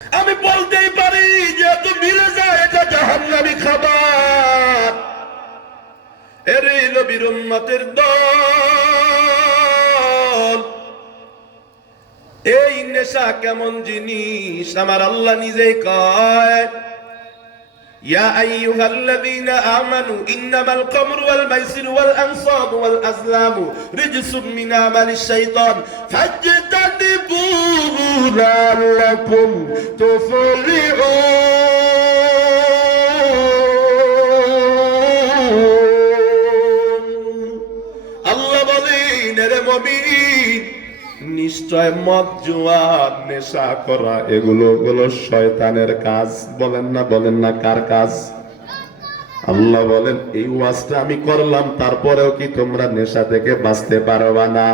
আমি বলতেই পারি যেহেতু মিলে যায় এটা জাহান্নামী খাবার। এরে নবীর উম্মতের দল, এই নেশা কেমন জিনিস আমার আল্লাহ নিজেই কয়, ইয়া আইয়ুহাল্লাযীনা আমানু ইন্নামাল খামরু ওয়াল মাইসিরু ওয়াল আনসাবু ওয়াল আজলামু রিজসুম মিন আমালিশ শাইতান ফাজতানিবুহু লাআল্লাকুম তুফলিহুন। আল্লাহ বলেন, এরে মুমিন, নিশ্চয় মদ জুয়া নেশা করা এগুলো হলো শয়তানের কাজ। বলেন না কার কাজ? আল্লাহ বলেন, এই ওয়াজটা আমি করলাম, তারপরেও কি তোমরা নেশা থেকে বাঁচতে পারবা না?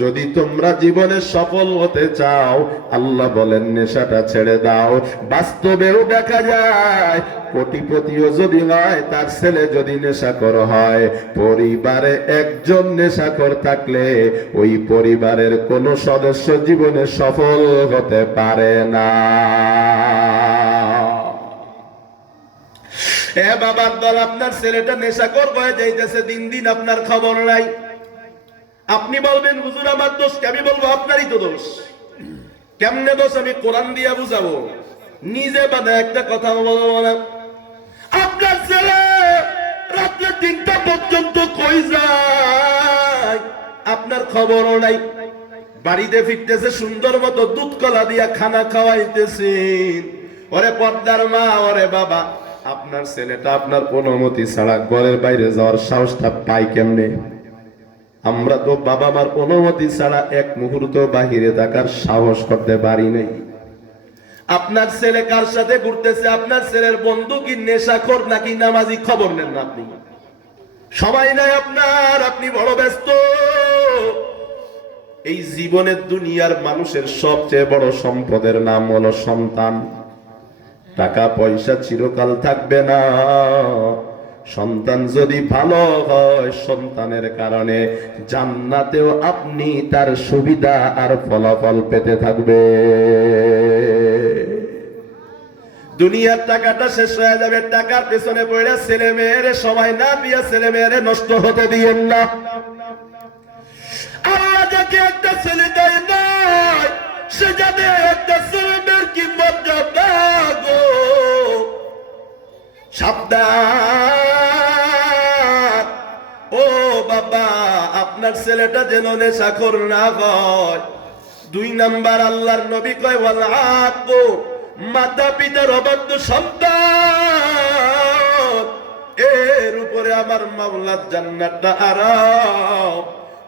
যদি তোমরা জীবনে সফল হতে চাও, আল্লাহ বলেন নেশাটা ছেড়ে দাও। বাস্তবেও দেখা যায় কোটিপতিও যদি হয়, তার ছেলে যদি নেশাখোর হয়, পরিবারে একজন নেশাখোর থাকলে ওই পরিবারের কোনো সদস্য জীবনে সফল হতে পারে না। এ বাবার দল, আপনার ছেলেটা নেশাখোর হয়ে যাইতেছে, দিন দিন আপনার খবর নাই। আপনি বলবেন হুজুর আমার দোষ, আমি বলবো আপনারই তো দোষ। কেমনে দোষ আমি কোরআন দিয়া বুঝাবো? নিজে বানায় একটা কথা বলবো না। আপনার ছেলে রাত্রে 3টা পর্যন্ত কই যায় আপনার খবরও নাই। বাড়িতে ফিরতেছে সুন্দর মতো দুধ কলা দিয়া খানা খাওয়াইতেছেন। ওরে পর্দার মা, ওরে বাবা, আপনার ছেলেটা আপনার অনুমতি ছাড়া ঘরের বাইরে যাওয়ার সাহসটা পাই কেমনে? আমরা তো বাবা মার অনুমতি ছাড়া এক মুহূর্ত বাহিরে থাকার সাহস করতে পারি নাই। আপনার ছেলে কার সাথে ঘুরতেছে, আপনার ছেলের বন্ধু কি নেশাখোর নাকি নামাজি, খবর নেন না আপনি। সময় নাই আপনার, আপনি বড় ব্যস্ত। এই জীবনের দুনিয়ার মানুষের সবচেয়ে বড় সম্পদের নাম হলো সন্তান। টাকা পয়সা চিরকাল থাকবে না। সন্তান যদি ভালো হয়, সন্তানের কারণে জান্নাতেও আপনি তার সুবিধা আর ফলাফল পেতে থাকবে। দুনিয়ার টাকাটা শেষ হয়ে যাবে, টাকার পেছনে পড়ে ছেলে মেয়েরে সময় না দিয়া ছেলে মেয়েরে নষ্ট হতে দিয়েন না। আল্লাহ যাকে একটা ছেলে দেয় নাই, সে যাতে একটা ছেলে মেয়ের কি মর্যাদা গো। সাবধান ও বাবা, আপনার ছেলেটা যেন নেশাখোর না হয়। 2 নাম্বার, আল্লাহর নবী কয় ওয়াল আকু, মাতা পিতার অবাধ্য সন্তান, এর উপরে আমার মাওলার জান্নাতটা আরাম।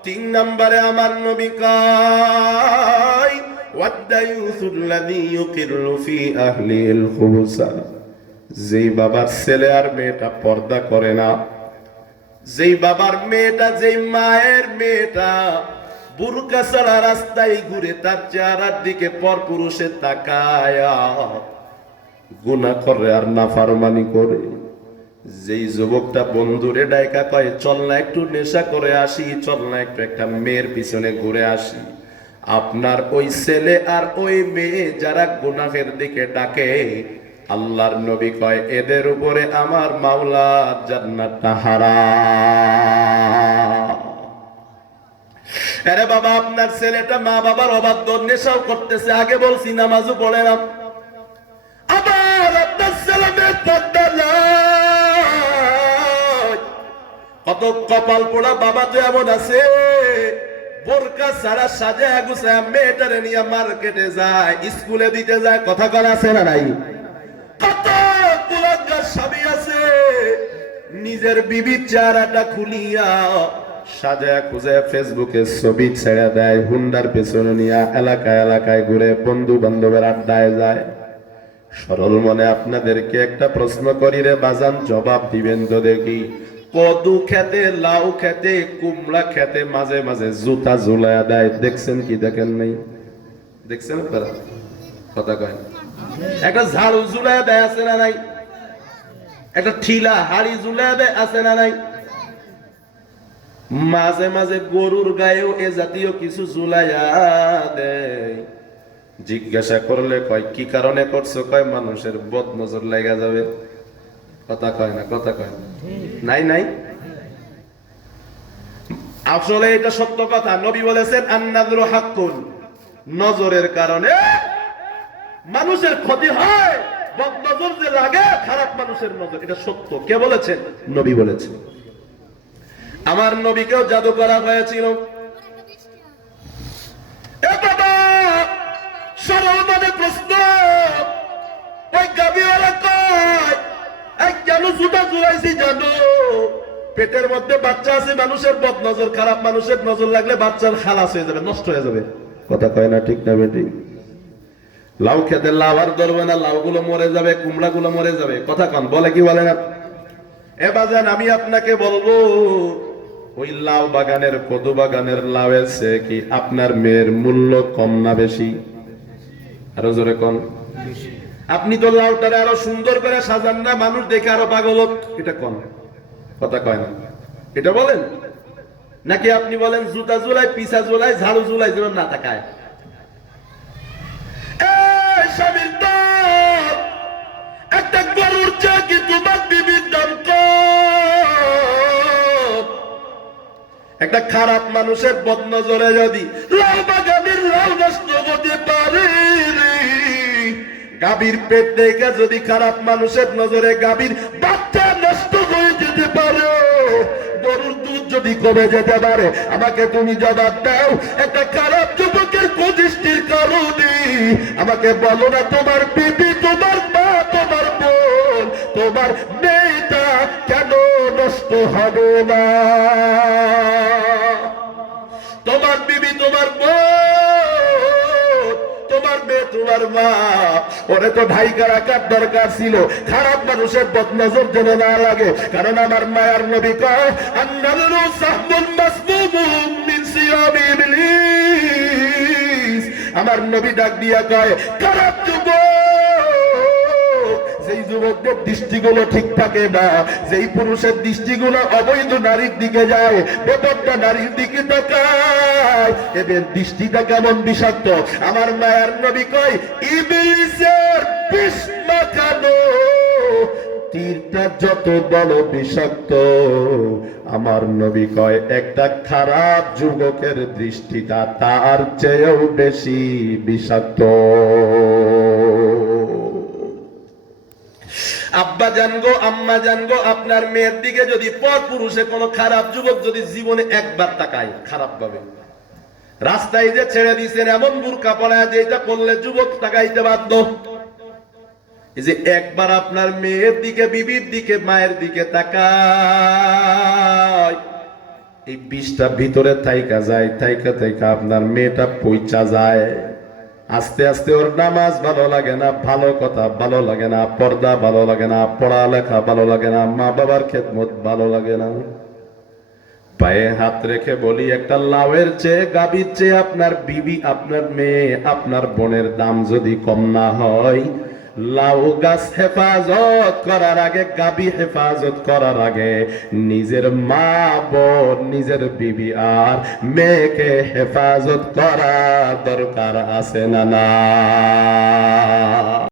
3 নম্বরে আমার নবী কয় ওয়াদায়ুসুল্লাযী ইউকিরু ফি আহলিল খুবুসা, যেই বাবার ছেলে আর মেয়েটা পর্দা করে না, যেই বাবার মেয়েটা, যেই মায়ের মেয়েটা বুরকা ছাড়া রাস্তায় ঘুরে, তার চেহারার দিকে পরপুরুষে তাকায়া গুনাহ করে আর নাফরমানি করে, যেই যুবকটা বন্ধুরে ডাইকা কয় চল না একটু নেশা করে আসি, চল না একটু একটা মেয়ের পিছনে ঘুরে আসি, আপনার ওই ছেলে আর ওই মেয়ে যারা গুনাহের দিকে ডাকে, আল্লাহর নবী কয় এদের উপরে আমার মাওলার জান্নাতটা হারাম। আরে বাবা, আপনার ছেলেটা মা বাবার অবাধ্য, নেশাও করতেছে, আগে বলছি নামাজও পড়ে না, আবার আপনার ছেলে মেয়ে পর্দা নাই। কত কপাল পোড়া বাবা তো এমন আছে, বোরকা ছাড়া সাজা গুছায় মেয়েটারে নিয়ে মার্কেটে যায়, স্কুলে দিতে যায়, কথা কর আছে না নাই? কত কুলাঙ্গার স্বামী আছে, নিজের বিবির চেহারাটা খুলিয়া সাজায় খুঁজে ফেসবুকে ছবি ছেড়ে দেয়, হুন্ডার পেছনে নিয়ে এলাকায় এলাকায় ঘুরে বন্ধু বান্ধবের আড্ডায় যায়। সরল মনে আপনাদেরকে একটা প্রশ্ন করি রে বাজান, জবাব দিবেন তো দেখি। কদু খেতে, লাউ খেতে, কুমড়া খেতে মাঝে মাঝে জুতা ঝুলায়া দেয়, দেখছেন কি দেখেন নাই? দেখছেন আপনারা? কথা কয় একটা ঝাড়ু ঝুলায়া দেয়, আছে না নাই? একটা ঠিলা হাড়ি ঝুলায়া দেয়, আছে না নাই? মাঝে মাঝে গরুর গায়েও এ জাতীয় কিছু ঝুলাইয়া দেয়। জিজ্ঞাসা করলে কয় কি কারণে করছো, কয় মানুষের বদ নজর লাগা যাবে। কথা কয় না, কথা কয় না, নাই নাই। আসলে এটা সত্য কথা। নবী বলেছেন আন-নাযরু হাক্কুন, নজরের কারণে মানুষের ক্ষতি হয়। বদ নজর যে লাগে, খারাপ মানুষের নজর, এটা সত্য। কে বলেছেন? নবী বলেছেন। আমার নবীকেও জাদু করা হয়েছিল। সরল মানে প্রশ্ন, ওই গাবিওয়ালা কয় কেন জুতা জুড়াইছি জানো? পেটের মধ্যে বাচ্চা আছে, মানুষের বদ নজর, খারাপ মানুষের নজর লাগলে বাচ্চার খালাস হয়ে যাবে, নষ্ট হয়ে যাবে। কথা কয় না, ঠিক না বেটি? লাউ খেতে লাউ আর ধরবে না, লাউ গুলো মরে যাবে, কুমড়া গুলো মরে যাবে। কথা কন, বলে কি বলে না? এ বাজান, আমি আপনাকে বলবো, ওই লাউ বাগানের, কদু বাগানের লাউ এসে কি আপনার মেয়ের মূল্য কম না বেশি? আরো জোরে কন। আপনি তো লাউটারে আরো সুন্দর করে সাজান না, মানুষ দেখে আরো পাগল হোক, এটা কন। কথা কয় না, এটা বলেন। নাকি আপনি বলেন জুতা জুলাই, পিছা জুলাই, ঝাড়ু জুলাই, যেন না তাকায়। স্বামীর দাম একটা গরুর চেয়ে কি তোমার বিবির দাম কম? একটা খারাপ মানুষের বদনজরে যদি লাউ বাগানের লাউ নষ্ট হতে পারে, গাভীর পেট দেখে যদি খারাপ মানুষের নজরে গাভীর বাচ্চা নষ্ট হয়ে যেতে পারে, গরুর দুধ যদি কমে যেতে পারে, আমাকে তুমি জবাব দাও, একটা খারাপ যুবকের কুদৃষ্টির কারণে আমাকে বলো না তোমার বিবি, তোমার মা, তোমার বোন, তোমার মেয়েটা কেন নষ্ট হবে না? তোমার বিবি, তোমার বোন, তোমার মেয়ে, তোমার মা, ওরে তো ঢাইকা রাখার দরকার ছিল, খারাপ মানুষের বদনজর যেন না লাগে। কারণ আমার মায়ার নবী কয় আন-নাযরু সাহমুন মাসমুমুন মিন সিয়ামি ইবলিস। আমার নবী ডাক দিয়া কয়, খারাপ যুবক, যেই যুবকদের দৃষ্টিগুলো ঠিক থাকে না, যেই পুরুষের দৃষ্টিগুলো অবৈধ নারীর দিকে যায়, বেপরদা নারীর দিকে তাকায়, এদের দৃষ্টিটা কেমন বিষাক্ত। আমার মায়ার নবী কয় ইবলিসের বিষ মাখানো তীরটা যত বড় বিষাক্ত, আমার নবী কয় একটা খারাপ যুবকের দৃষ্টিটা তার চেয়েও বেশি বিষাক্ত। আব্বা জানগো, আম্মা জানগো, আপনার মেয়ের দিকে যদি পর পুরুষে কোনো খারাপ যুবক যদি জীবনে একবার তাকায়, খারাপ ভাবে, রাস্তায় যে ছেড়ে দিয়েছেন এমন বুরকা পড়ায় যেটা পড়লে যুবক তাকাইতে বাধ্য, এই যে একবার আপনার মেয়ের দিকে, বিবির দিকে, মায়ের দিকে তাকায়, এই বিষটা ভিতরে থাইকা যায়, থাইকা থাইকা আপনার মেয়েটা পইচা যায়। আস্তে আস্তে ওর নামাজ ভালো লাগে না, ভালো কথা ভালো লাগে না, পর্দা ভালো লাগে না, পড়ালেখা ভালো লাগে না, মা বাবার খেদমত ভালো লাগে না। পায়ে হাত রেখে বলি, একটা লাউয়ের চেয়ে, গাভীর চেয়ে আপনার বিবি, আপনার মেয়ে, আপনার বোনের দাম যদি কম না হয়, লাউ গাছ হেফাজত করার আগে, গাভী হেফাজত করার আগে নিজের মা, বোন, নিজের বিবি আর মেয়েকে হেফাজত করা দরকার আছে না না?